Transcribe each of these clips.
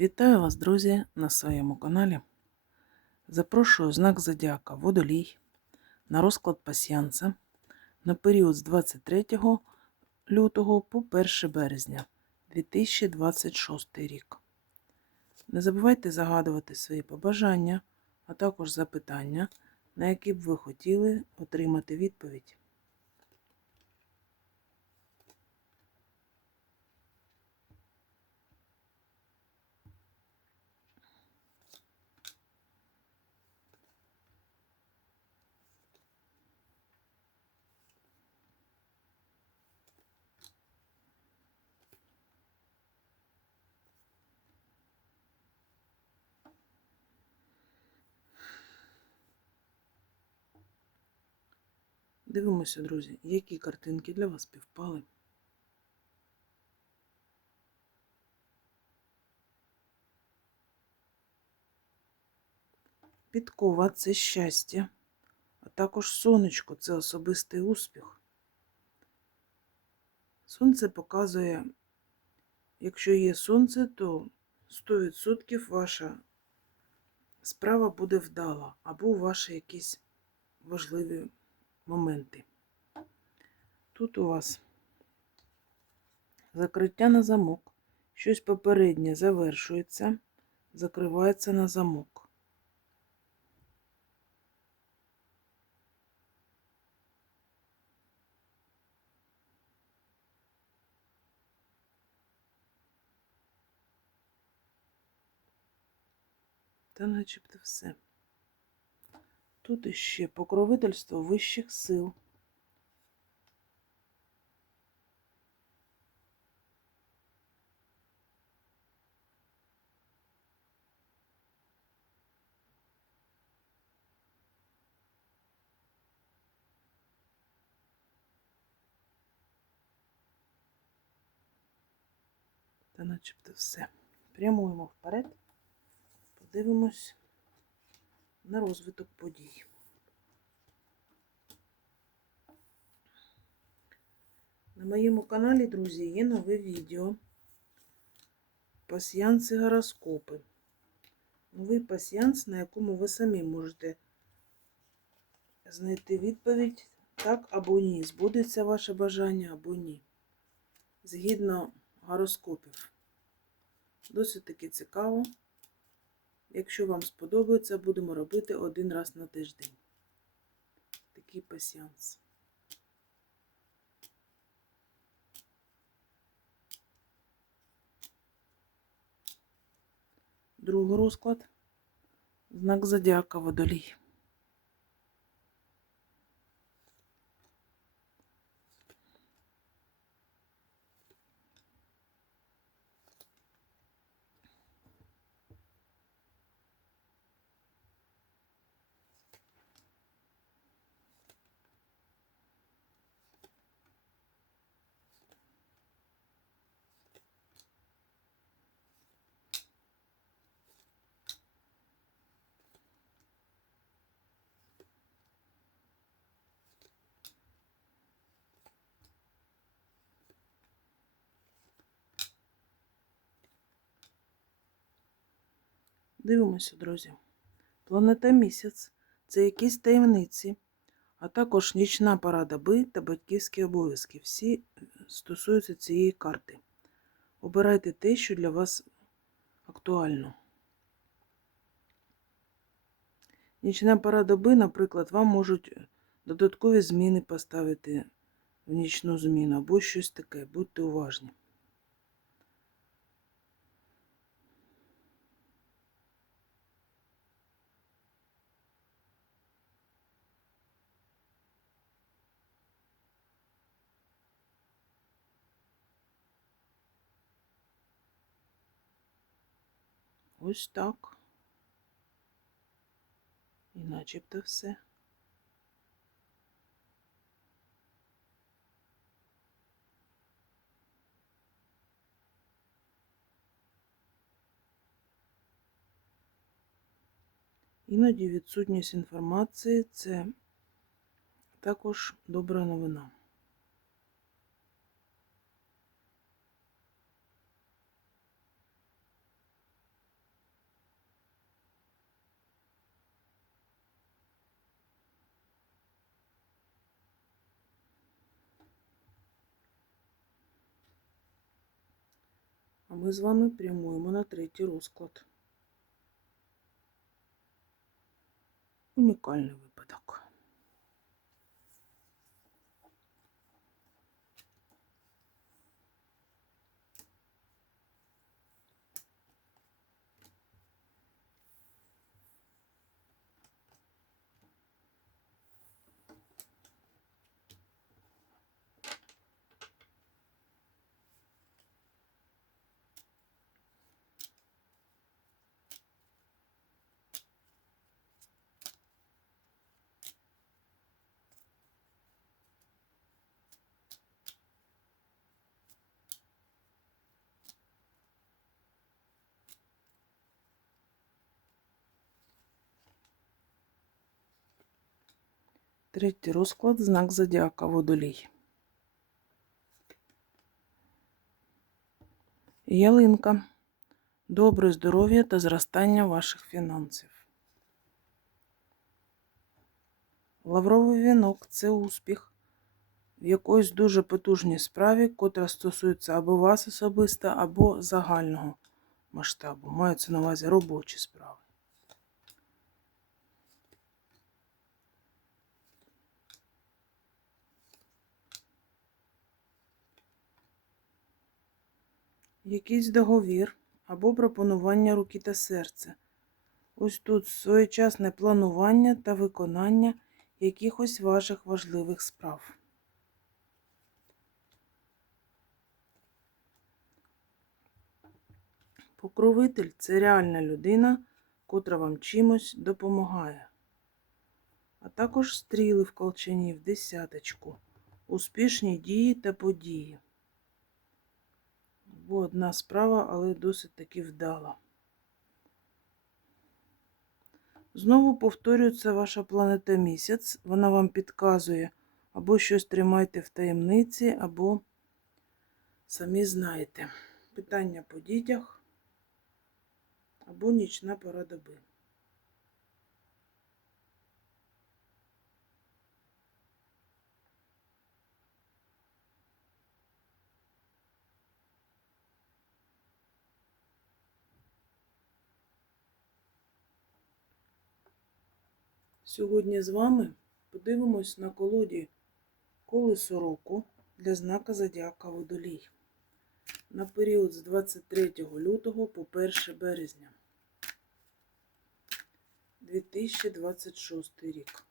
Вітаю вас, друзі, на своєму каналі. Запрошую знак Зодіака Водолій на розклад пасіянса на період з 23 лютого по 1 березня 2026 рік. Не забувайте загадувати свої побажання, а також запитання, на які б ви хотіли отримати відповідь. Дивимося, друзі, які картинки для вас співпали. Підкова це щастя, а також сонечко це особистий успіх. Сонце показує, якщо є сонце, то 100% ваша справа буде вдала, або ваші якісь важливі моменти. Тут у вас закриття на замок, щось попереднє завершується, закривається на замок. Та начебто все. Тут іще покровительство вищих сил. Та начебто все. Прямуємо вперед, подивимось на розвиток подій. На моєму каналі, друзі, є нове відео пасіянси гороскопи. Новий пасіянс, на якому ви самі можете знайти відповідь так або ні. Збудеться ваше бажання або ні. Згідно гороскопів. Досить таки цікаво. Якщо вам сподобається, будемо робити один раз на тиждень. Такий пасіанс. Другий розклад. Знак зодіака водолій. Дивимося, друзі. Планета місяць це якісь таємниці, а також нічна пора доби та батьківські обов'язки. Всі стосуються цієї карти. Обирайте те, що для вас актуально. Нічна пора доби, наприклад, вам можуть додаткові зміни поставити в нічну зміну або щось таке. Будьте уважні. Ось так. І начебто все. Іноді відсутність інформації це також добра новина. Ми з вами прямуємо на третій розклад. Унікальний випадок. Третій розклад знак зодіака водолій. Ялинка. Добре здоров'я та зростання ваших фінансів. Лавровий вінок це успіх в якоїсь дуже потужній справі, котра стосується або вас особисто, або загального масштабу. Маються на увазі робочі справи. Якийсь договір або пропонування руки та серця. Ось тут своєчасне планування та виконання якихось ваших важливих справ. Покровитель це реальна людина, котра вам чимось допомагає. А також стріли в колчані в десяточку, успішні дії та події. Бо одна справа, але досить таки вдала. Знову повторюється ваша планета місяць. Вона вам підказує або щось тримайте в таємниці, або самі знаєте. Питання по дітях або нічна пора доби. Сьогодні з вами подивимось на колоді колесо року для знака Зодіака Водолій на період з 23 лютого по 1 березня 2026 рік.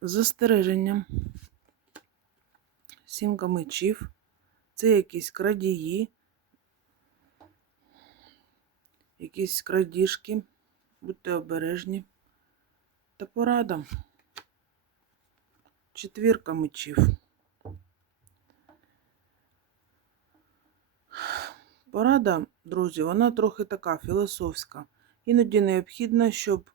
Застереження. Сімка мечів. Це якісь крадії, якісь крадіжки. Будьте обережні. Та порада. Четвірка мечів. Порада, друзі, вона трохи така філософська. Іноді необхідно, щоб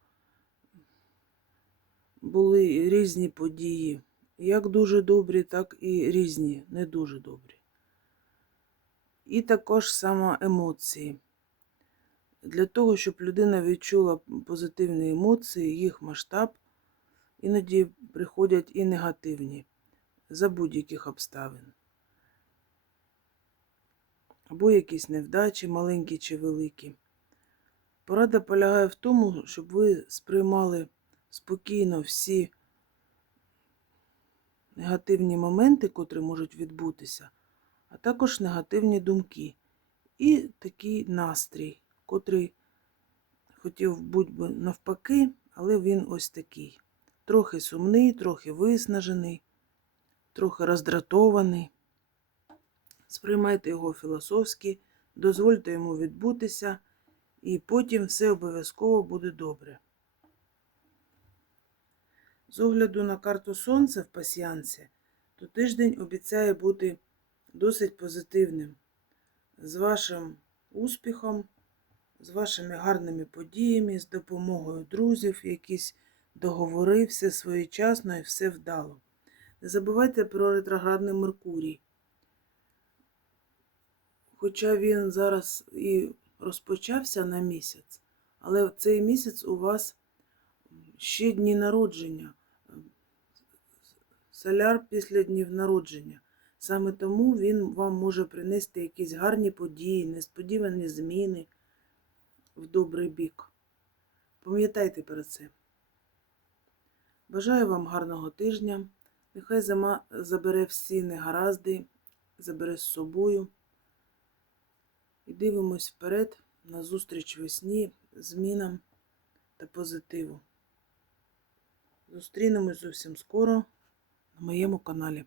були різні події. Як дуже добрі, так і різні, не дуже добрі. І також саме емоції. Для того, щоб людина відчула позитивні емоції, їх масштаб, іноді приходять і негативні за будь-яких обставин. Або якісь невдачі, маленькі чи великі. Порада полягає в тому, щоб ви сприймали спокійно всі негативні моменти, котрі можуть відбутися а також негативні думки. І такий настрій, котрий хотів бути би навпаки, але він ось такий. Трохи сумний, трохи виснажений, трохи роздратований. Сприймайте його філософськи, дозвольте йому відбутися, і потім все обов'язково буде добре. З огляду на карту Сонця в пасіянці, то тиждень обіцяє бути досить позитивним, з вашим успіхом, з вашими гарними подіями, з допомогою друзів, якісь договори, все своєчасно і все вдало. Не забувайте про ретроградний Меркурій. Хоча він зараз і розпочався на місяць, але цей місяць у вас ще дні народження Соляр після днів народження. Саме тому він вам може принести якісь гарні події, несподівані зміни в добрий бік. Пам'ятайте про це. Бажаю вам гарного тижня. Нехай зима забере всі негаразди, забере з собою. І дивимось вперед на зустріч весні, змінам та позитиву. Зустрінемось зовсім скоро на моєму каналі.